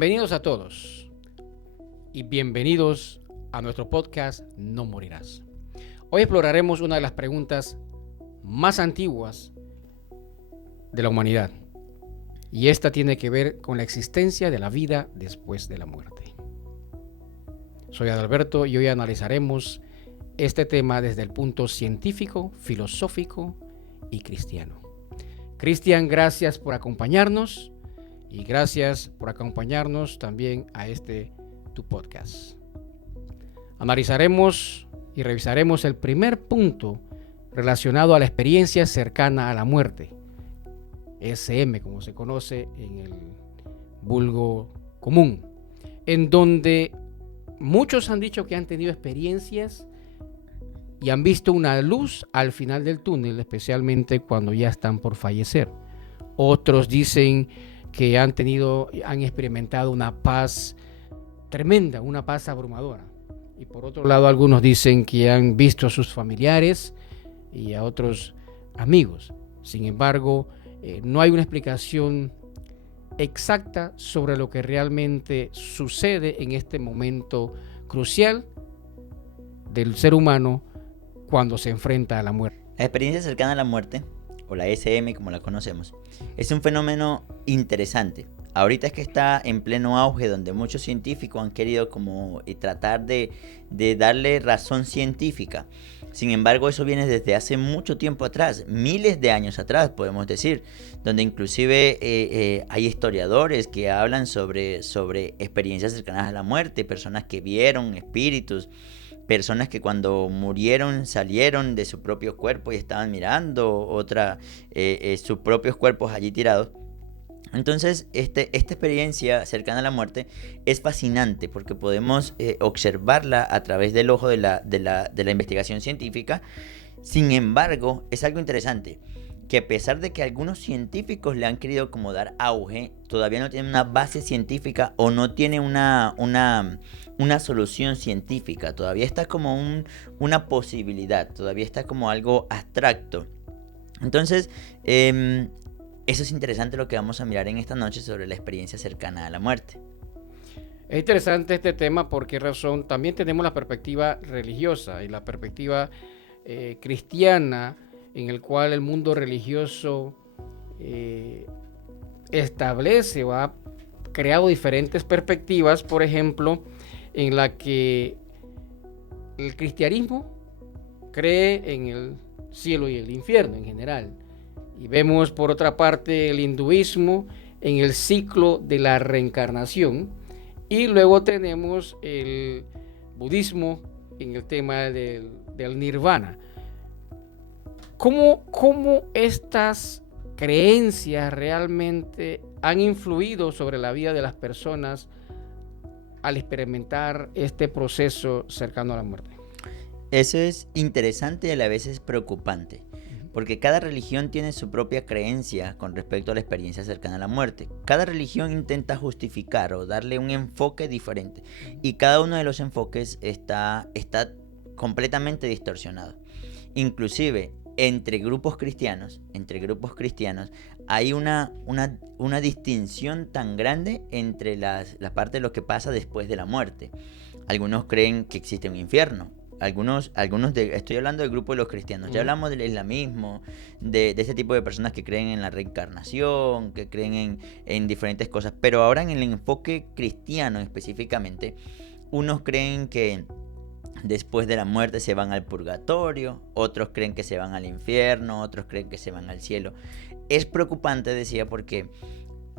Bienvenidos a todos y bienvenidos a nuestro podcast No Morirás. Hoy exploraremos una de las preguntas más antiguas de la humanidad y esta tiene que ver con la existencia de la vida después de la muerte. Soy Adalberto y hoy analizaremos este tema desde el punto científico, filosófico y cristiano. Cristian, gracias por acompañarnos. Y gracias por acompañarnos también a tu podcast. Analizaremos y revisaremos el primer punto relacionado a la experiencia cercana a la muerte, SM, como se conoce en el vulgo común, en donde muchos han dicho que han tenido experiencias y han visto una luz al final del túnel, especialmente cuando ya están por fallecer. Otros dicen que han experimentado una paz tremenda, una paz abrumadora. Y por otro lado, algunos dicen que han visto a sus familiares y a otros amigos. Sin embargo, no hay una explicación exacta sobre lo que realmente sucede en este momento crucial del ser humano cuando se enfrenta a la muerte. La experiencia cercana a la muerte, o la SM como la conocemos, es un fenómeno interesante. Ahorita es que está en pleno auge, donde muchos científicos han querido como tratar de darle razón científica. Sin embargo, eso viene desde hace mucho tiempo atrás, miles de años atrás, podemos decir, donde inclusive hay historiadores que hablan sobre experiencias cercanas a la muerte, personas que vieron espíritus, personas que cuando murieron salieron de su propio cuerpo y estaban mirando sus propios cuerpos allí tirados. Entonces, esta experiencia cercana a la muerte es fascinante porque podemos observarla a través del ojo de la investigación científica. Sin embargo, es algo interesante que a pesar de que algunos científicos le han querido como dar auge, todavía no tiene una base científica o no tiene una solución científica. Todavía está como una posibilidad, todavía está como algo abstracto. Entonces, eso es interesante lo que vamos a mirar en esta noche sobre la experiencia cercana a la muerte. Es interesante este tema, ¿por qué razón? También tenemos la perspectiva religiosa y la perspectiva cristiana, en el cual el mundo religioso establece o ha creado diferentes perspectivas, por ejemplo, en la que el cristianismo cree en el cielo y el infierno en general. Y vemos por otra parte el hinduismo en el ciclo de la reencarnación. Y luego tenemos el budismo en el tema del nirvana. ¿Cómo estas creencias realmente han influido sobre la vida de las personas al experimentar este proceso cercano a la muerte? Eso es interesante y a la vez es preocupante, porque cada religión tiene su propia creencia con respecto a la experiencia cercana a la muerte. Cada religión intenta justificar o darle un enfoque diferente y cada uno de los enfoques está completamente distorsionado. Inclusive entre grupos cristianos hay una distinción tan grande entre la parte de lo que pasa después de la muerte. Algunos creen que existe un infierno. Estoy hablando del grupo de los cristianos. Ya hablamos del islamismo, de este tipo de personas que creen en la reencarnación, que creen en diferentes cosas. Pero ahora en el enfoque cristiano específicamente, unos creen que después de la muerte se van al purgatorio, otros creen que se van al infierno, otros creen que se van al cielo. Es preocupante, decía, porque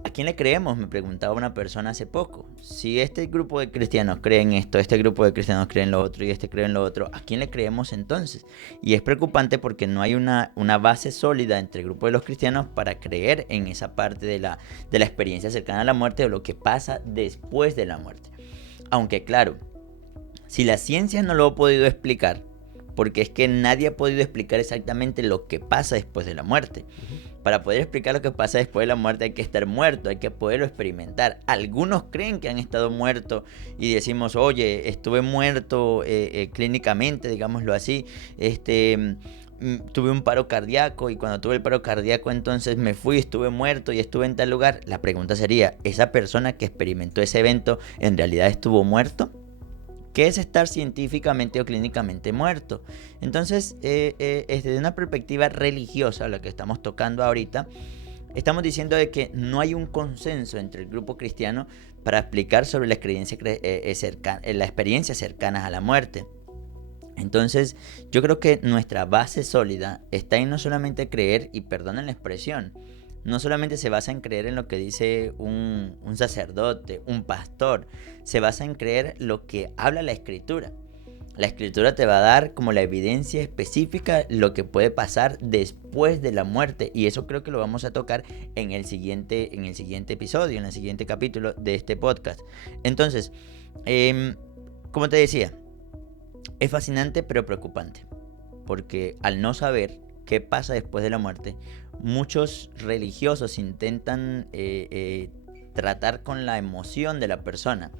¿a quién le creemos? Me preguntaba una persona hace poco. Si este grupo de cristianos cree en esto, este grupo de cristianos cree en lo otro y este cree en lo otro, ¿a quién le creemos entonces? Y es preocupante porque no hay una base sólida entre el grupo de los cristianos para creer en esa parte de la experiencia cercana a la muerte o lo que pasa después de la muerte. Aunque claro, si la ciencia no lo ha podido explicar, porque es que nadie ha podido explicar exactamente lo que pasa después de la muerte. Para poder explicar lo que pasa después de la muerte hay que estar muerto, hay que poderlo experimentar. Algunos creen que han estado muertos y decimos, oye, estuve muerto clínicamente, digámoslo así, tuve un paro cardíaco y cuando tuve el paro cardíaco entonces me fui, estuve muerto y estuve en tal lugar. La pregunta sería, ¿esa persona que experimentó ese evento en realidad estuvo muerto? ¿Qué es estar científicamente o clínicamente muerto? Entonces, desde una perspectiva religiosa, lo que estamos tocando ahorita, estamos diciendo de que no hay un consenso entre el grupo cristiano para explicar sobre las experiencias cercanas a la muerte. Entonces, yo creo que nuestra base sólida está en no solamente creer, y perdonen la expresión, no solamente se basa en creer en lo que dice un sacerdote, un pastor, se basa en creer lo que habla la Escritura. La Escritura te va a dar como la evidencia específica lo que puede pasar después de la muerte, y eso creo que lo vamos a tocar en el siguiente episodio, en el siguiente capítulo de este podcast. Entonces, como te decía, es fascinante pero preocupante, porque al no saber qué pasa después de la muerte, muchos religiosos intentan tratar con la emoción de la persona.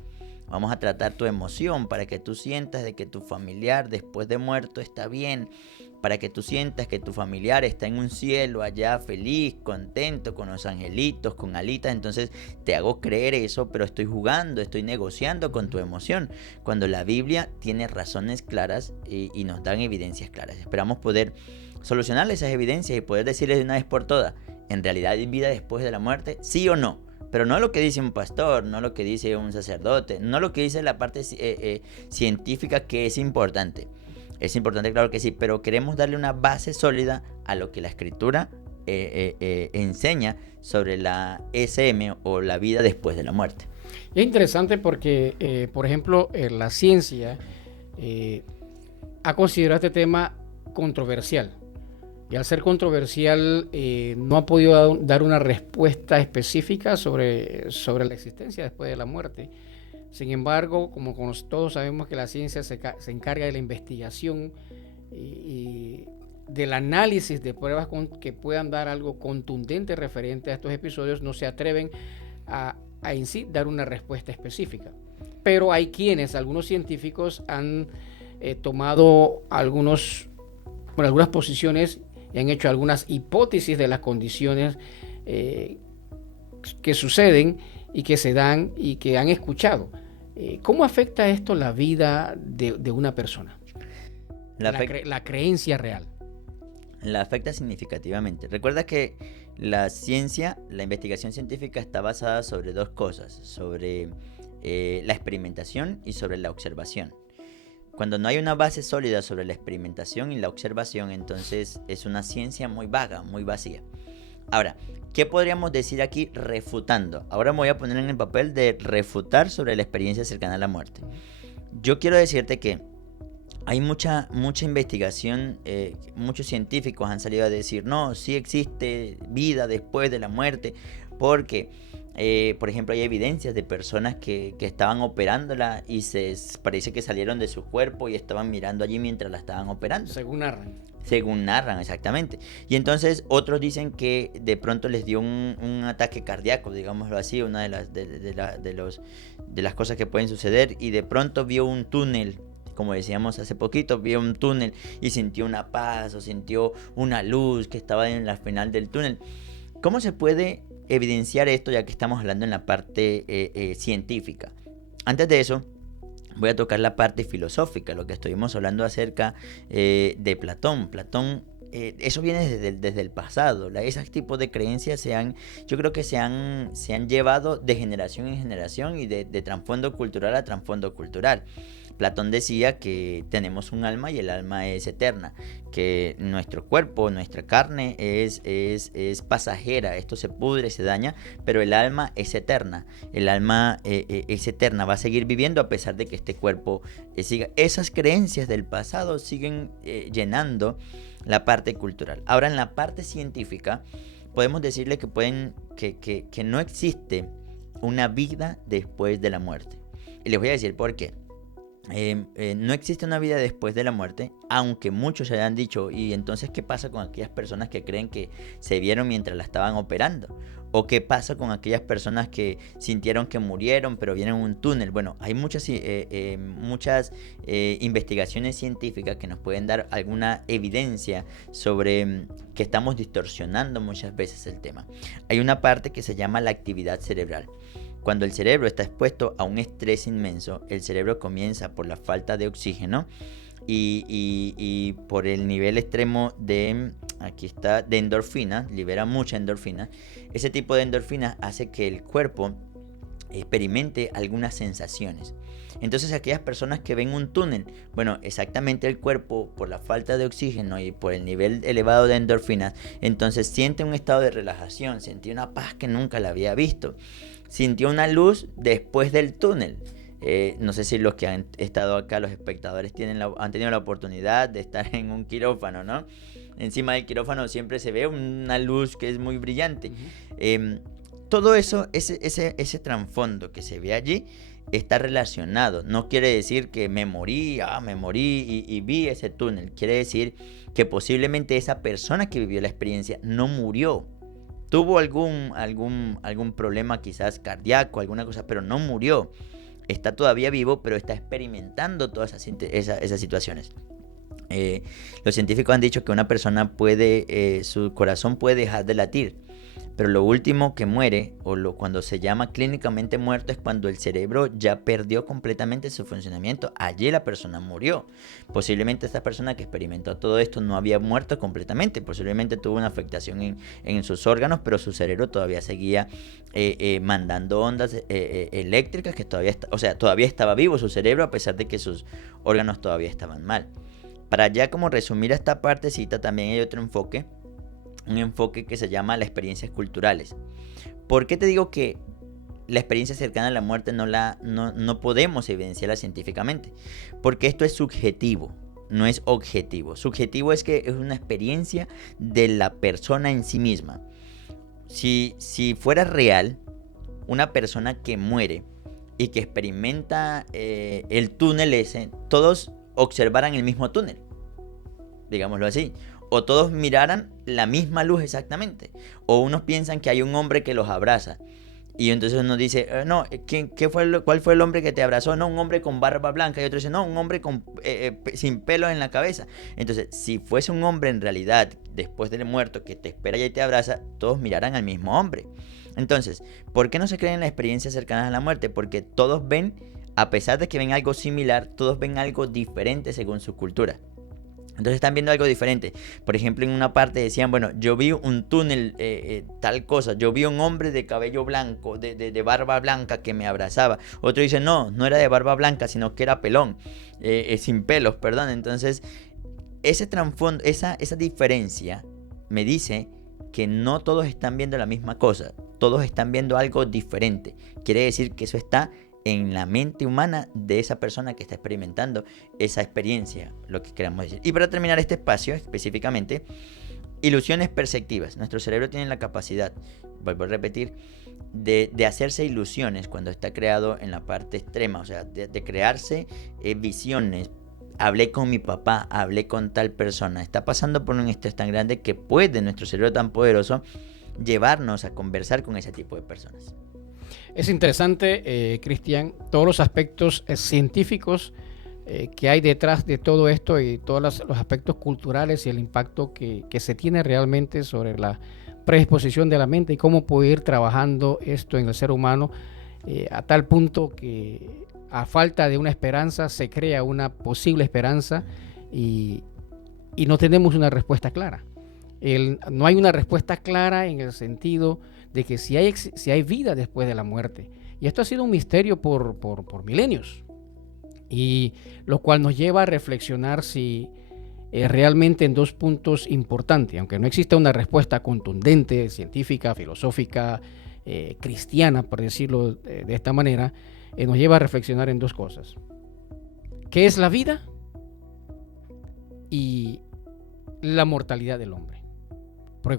Vamos a tratar tu emoción para que tú sientas de que tu familiar después de muerto está bien, para que tú sientas que tu familiar está en un cielo allá feliz, contento, con los angelitos, con alitas. Entonces te hago creer eso, pero estoy jugando, estoy negociando con tu emoción, cuando la Biblia tiene razones claras y nos dan evidencias claras. Esperamos poder solucionar esas evidencias y poder decirles de una vez por todas, ¿en realidad hay vida después de la muerte? ¿Sí o no? Pero no lo que dice un pastor, no lo que dice un sacerdote, no lo que dice la parte científica, que es importante. Es importante, claro que sí, pero queremos darle una base sólida a lo que la Escritura enseña sobre la SM o la vida después de la muerte. Y es interesante porque, por ejemplo, la ciencia ha considerado este tema controversial. Y al ser controversial, no ha podido dar una respuesta específica sobre la existencia después de la muerte. Sin embargo, como todos sabemos que la ciencia se encarga de la investigación y del análisis de pruebas que puedan dar algo contundente referente a estos episodios, no se atreven a en sí dar una respuesta específica. Pero hay algunos científicos han tomado algunas posiciones y han hecho algunas hipótesis de las condiciones que suceden y que se dan y que han escuchado. ¿Cómo afecta esto la vida de una persona? La creencia real. La afecta significativamente. Recuerda que la ciencia, la investigación científica está basada sobre dos cosas, sobre la experimentación y sobre la observación. Cuando no hay una base sólida sobre la experimentación y la observación, entonces es una ciencia muy vaga, muy vacía. Ahora, ¿qué podríamos decir aquí refutando? Ahora me voy a poner en el papel de refutar sobre la experiencia cercana a la muerte. Yo quiero decirte que hay mucha investigación, muchos científicos han salido a decir, no, sí existe vida después de la muerte, porque, por ejemplo, hay evidencias de personas que estaban operándola y parece que salieron de su cuerpo y estaban mirando allí mientras la estaban operando. Según narran, exactamente. Y entonces otros dicen que de pronto les dio un ataque cardíaco, digámoslo así, una de las cosas que pueden suceder, y de pronto vio un túnel. Como decíamos hace poquito, vio un túnel y sintió una paz o sintió una luz que estaba en la final del túnel. ¿Cómo se puede evidenciar esto, ya que estamos hablando en la parte científica? Antes de eso, voy a tocar la parte filosófica, lo que estuvimos hablando acerca de Platón. Platón, eso viene desde el pasado. Esos tipos de creencias yo creo que se han llevado de generación en generación y de trasfondo cultural a trasfondo cultural. Platón decía que tenemos un alma y el alma es eterna, que nuestro cuerpo, nuestra carne es pasajera, esto se pudre, se daña, pero el alma es eterna, es eterna, va a seguir viviendo a pesar de que este cuerpo siga. Esas creencias del pasado siguen llenando la parte cultural. Ahora, en la parte científica, podemos decirle que no existe una vida después de la muerte. Y les voy a decir por qué. No existe una vida después de la muerte, aunque muchos hayan dicho, y entonces ¿qué pasa con aquellas personas que creen que se vieron mientras la estaban operando? ¿O qué pasa con aquellas personas que sintieron que murieron pero vienen en un túnel? Bueno, hay muchas investigaciones científicas que nos pueden dar alguna evidencia sobre que estamos distorsionando muchas veces el tema. Hay una parte que se llama la actividad cerebral. Cuando el cerebro está expuesto a un estrés inmenso, el cerebro comienza por la falta de oxígeno y por el nivel extremo de, aquí está, de endorfina, libera mucha endorfina. Ese tipo de endorfina hace que el cuerpo experimente algunas sensaciones. Entonces aquellas personas que ven un túnel, bueno, exactamente el cuerpo por la falta de oxígeno y por el nivel elevado de endorfinas, entonces siente un estado de relajación, sintió una paz que nunca la había visto, sintió una luz después del túnel. No sé si los que han estado acá, los espectadores, han tenido la oportunidad de estar en un quirófano, ¿no? Encima del quirófano siempre se ve una luz que es muy brillante. Todo eso, ese trasfondo que se ve allí, está relacionado. No quiere decir que me morí y vi ese túnel. Quiere decir que posiblemente esa persona que vivió la experiencia no murió. Tuvo algún problema quizás cardíaco, alguna cosa, pero no murió. Está todavía vivo, pero está experimentando todas esas situaciones. Los científicos han dicho que una persona su corazón puede dejar de latir, pero lo último que muere, cuando se llama clínicamente muerto, es cuando el cerebro ya perdió completamente su funcionamiento. Allí la persona murió. Posiblemente esta persona que experimentó todo esto no había muerto completamente, posiblemente tuvo una afectación en sus órganos, pero su cerebro todavía seguía mandando ondas eléctricas, que todavía estaba vivo su cerebro, a pesar de que sus órganos todavía estaban mal. Para ya como resumir esta partecita, también hay otro enfoque, un enfoque que se llama las experiencias culturales. ¿Por qué te digo que la experiencia cercana a la muerte no podemos evidenciarla científicamente? Porque esto es subjetivo, no es objetivo. Subjetivo es que es una experiencia de la persona en sí misma. Si fuera real, una persona que muere y que experimenta el túnel ese, todos observaran el mismo túnel, digámoslo así, o todos miraran la misma luz exactamente, o unos piensan que hay un hombre que los abraza, y entonces uno dice, no, ¿cuál fue el hombre que te abrazó? No, un hombre con barba blanca, y otro dice, no, un hombre sin pelo en la cabeza. Entonces, si fuese un hombre en realidad, después del muerto, que te espera y te abraza, todos mirarán al mismo hombre. Entonces, ¿por qué no se creen las experiencias cercanas a la muerte? Porque todos ven, a pesar de que ven algo similar, todos ven algo diferente según su cultura. Entonces están viendo algo diferente. Por ejemplo, en una parte decían, bueno, yo vi un túnel, tal cosa. Yo vi un hombre de cabello blanco, de barba blanca que me abrazaba. Otro dice, no era de barba blanca, sino que era pelón, sin pelos, perdón. Entonces, ese trasfondo, esa diferencia me dice que no todos están viendo la misma cosa. Todos están viendo algo diferente. Quiere decir que eso está en la mente humana de esa persona que está experimentando esa experiencia, lo que queramos decir. Y para terminar este espacio específicamente, ilusiones perceptivas. Nuestro cerebro tiene la capacidad, vuelvo a repetir, de hacerse ilusiones cuando está creado en la parte extrema, o sea, de crearse visiones. Hablé con mi papá, hablé con tal persona. Está pasando por un estrés tan grande que puede nuestro cerebro tan poderoso llevarnos a conversar con ese tipo de personas. Es interesante, Cristian, todos los aspectos científicos que hay detrás de todo esto y todos los aspectos culturales y el impacto que se tiene realmente sobre la predisposición de la mente y cómo puede ir trabajando esto en el ser humano a tal punto que a falta de una esperanza se crea una posible esperanza y no tenemos una respuesta clara. No hay una respuesta clara en el sentido de que si hay vida después de la muerte. Y esto ha sido un misterio por milenios. Y lo cual nos lleva a reflexionar si realmente en dos puntos importantes, aunque no exista una respuesta contundente, científica, filosófica, cristiana, por decirlo de esta manera, nos lleva a reflexionar en dos cosas. ¿Qué es la vida? Y la mortalidad del hombre. Porque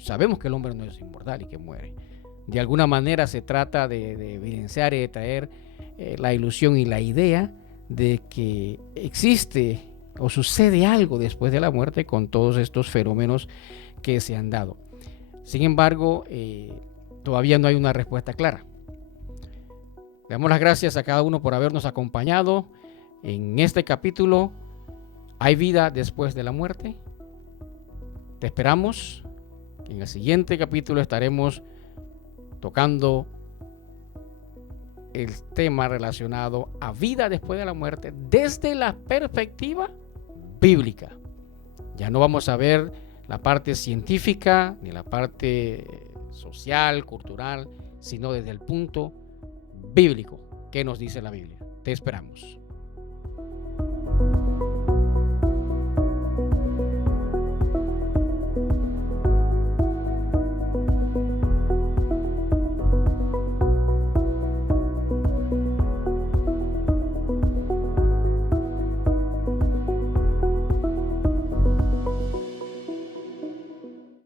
sabemos que el hombre no es inmortal y que muere. De alguna manera se trata de evidenciar y de traer la ilusión y la idea de que existe o sucede algo después de la muerte con todos estos fenómenos que se han dado. Sin embargo, todavía no hay una respuesta clara. Le damos las gracias a cada uno por habernos acompañado en este capítulo. ¿Hay vida después de la muerte? Te esperamos. En el siguiente capítulo estaremos tocando el tema relacionado a vida después de la muerte desde la perspectiva bíblica. Ya no vamos a ver la parte científica ni la parte social, cultural, sino desde el punto bíblico. ¿Qué nos dice la Biblia? Te esperamos.